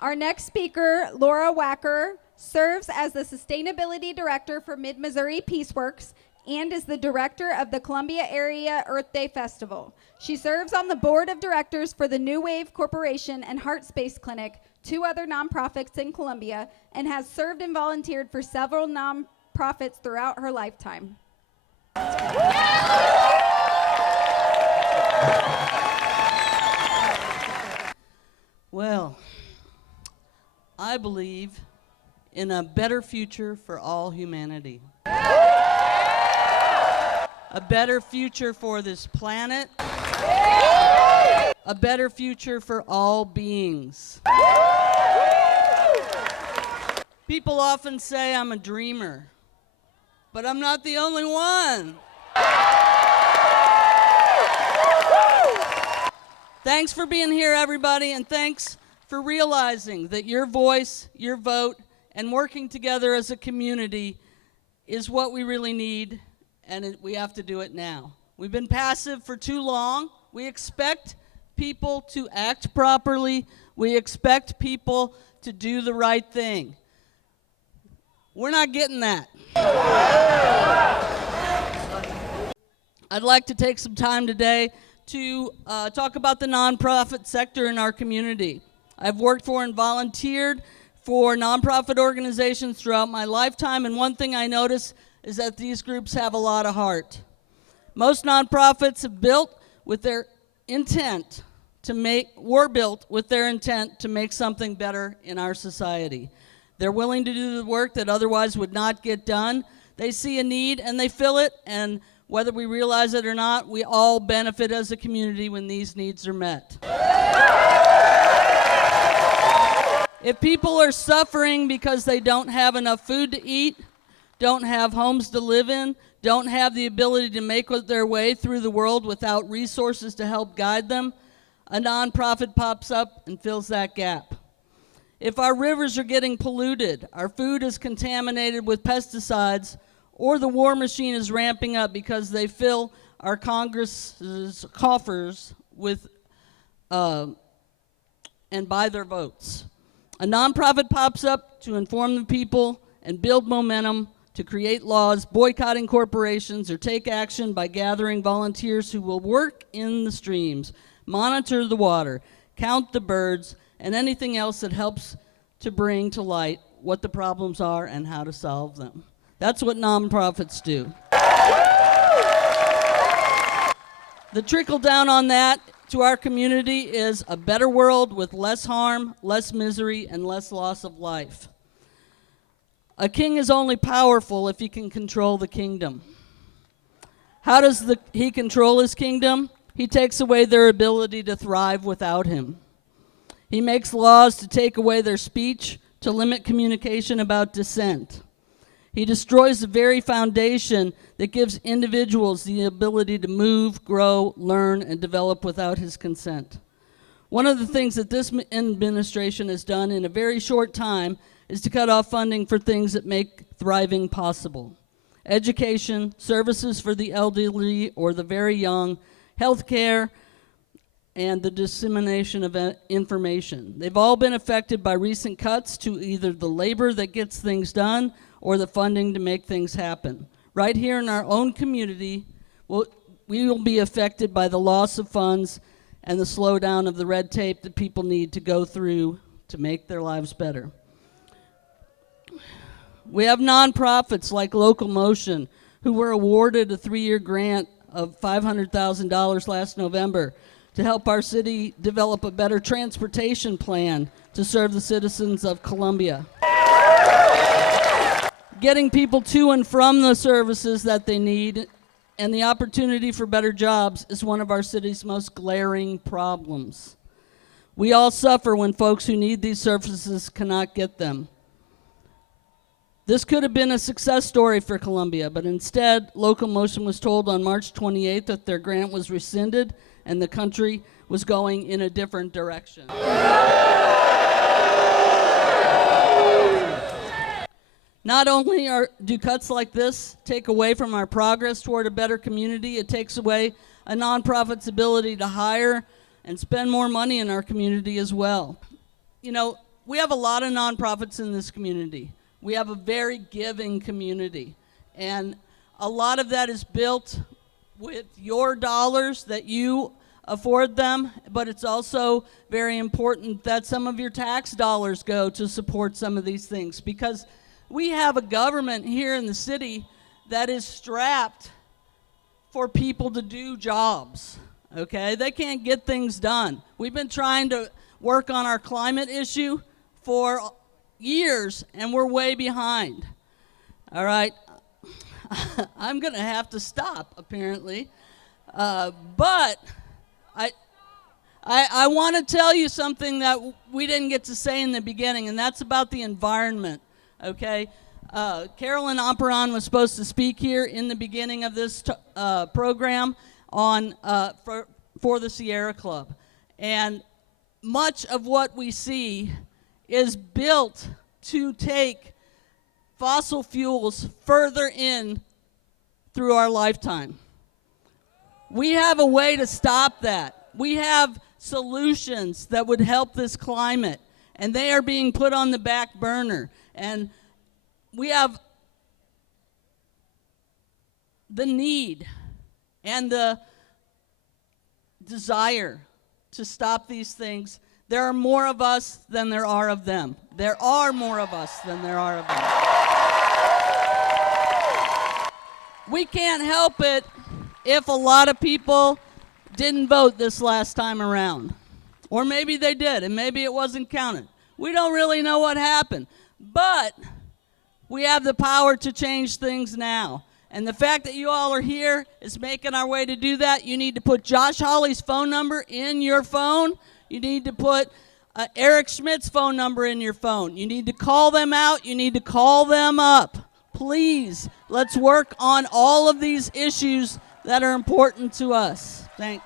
Our next speaker, Laura Wacker, serves as the Sustainability Director for Mid-Missouri Peaceworks and is the director of the Columbia Area Earth Day Festival. She serves on the board of directors for the New Wave Corporation and Heart Space Clinic, two other nonprofits in Columbia, and has served and volunteered for several nonprofits throughout her lifetime. Well, I believe in a better future for all humanity. A better future for this planet. A better future for all beings. People often say I'm a dreamer, but I'm not the only one. Thanks for being here, everybody, and thanks for realizing that your voice, your vote, and working together as a community is what we really need, and we have to do it now. We've been passive for too long. We expect people to act properly. We expect people to do the right thing. We're not getting that. I'd like to take some time today to talk about the nonprofit sector in our community. I've worked for and volunteered for nonprofit organizations throughout my lifetime, and one thing I notice is that these groups have a lot of heart. Most nonprofits have built with their intent to make something better in our society. They're willing to do the work that otherwise would not get done. They see a need and they fill it, and whether we realize it or not, we all benefit as a community when these needs are met. If people are suffering because they don't have enough food to eat, don't have homes to live in, don't have the ability to make their way through the world without resources to help guide them, a nonprofit pops up and fills that gap. If our rivers are getting polluted, our food is contaminated with pesticides, or the war machine is ramping up because they fill our Congress's coffers with and buy their votes. A nonprofit pops up to inform the people and build momentum to create laws, boycotting corporations, or take action by gathering volunteers who will work in the streams, monitor the water, count the birds, and anything else that helps to bring to light what the problems are and how to solve them. That's what nonprofits do. The trickle down on that to our community is a better world with less harm, less misery, and less loss of life. A king is only powerful if he can control the kingdom. How does he control his kingdom? He takes away their ability to thrive without him. He makes laws to take away their speech, to limit communication about dissent. He destroys the very foundation that gives individuals the ability to move, grow, learn, and develop without his consent. One of the things that this administration has done in a very short time is to cut off funding for things that make thriving possible. Education, services for the elderly or the very young, healthcare, and the dissemination of information. They've all been affected by recent cuts to either the labor that gets things done or the funding to make things happen. Right here in our own community, we will be affected by the loss of funds and the slowdown of the red tape that people need to go through to make their lives better. We have nonprofits like Local Motion, who were awarded a 3-year grant of $500,000 last November to help our city develop a better transportation plan to serve the citizens of Columbia. Getting people to and from the services that they need and the opportunity for better jobs is one of our city's most glaring problems. We all suffer when folks who need these services cannot get them. This could have been a success story for Columbia, but instead, Local Motion was told on March 28th that their grant was rescinded and the country was going in a different direction. Not only do cuts like this take away from our progress toward a better community, it takes away a nonprofit's ability to hire and spend more money in our community as well. You know, we have a lot of nonprofits in this community. We have a very giving community. And a lot of that is built with your dollars that you afford them, but it's also very important that some of your tax dollars go to support some of these things, because we have a government here in the city that is strapped for people to do jobs, okay? They can't get things done. We've been trying to work on our climate issue for years, and we're way behind. All right, I'm gonna have to stop, apparently, but I want to tell you something that we didn't get to say in the beginning, and that's about the environment, okay? Carolyn Operon was supposed to speak here in the beginning of this program on for the Sierra Club. And much of what we see is built to take fossil fuels further in through our lifetime. We have a way to stop that. We have solutions that would help this climate, and they are being put on the back burner. And we have the need and the desire to stop these things. There are more of us than there are of them. There are more of us than there are of them. We can't help it if a lot of people didn't vote this last time around. Or maybe they did, and maybe it wasn't counted. We don't really know what happened. But we have the power to change things now. And the fact that you all are here is making our way to do that. You need to put Josh Hawley's phone number in your phone. You need to put Eric Schmitt's phone number in your phone. You need to call them out. You need to call them up. Please, let's work on all of these issues that are important to us. Thanks.